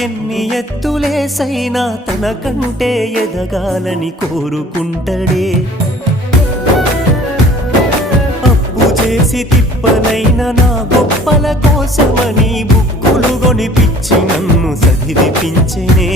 ఎన్ని ఎత్తులేసైనా తన కంటే ఎదగాలని కోరుకుంటడే అప్పు చేసి తిప్పలైన నా గొప్పల కోసమని బుక్కులు కొనిపిచ్చి నన్ను చదివిపించెనే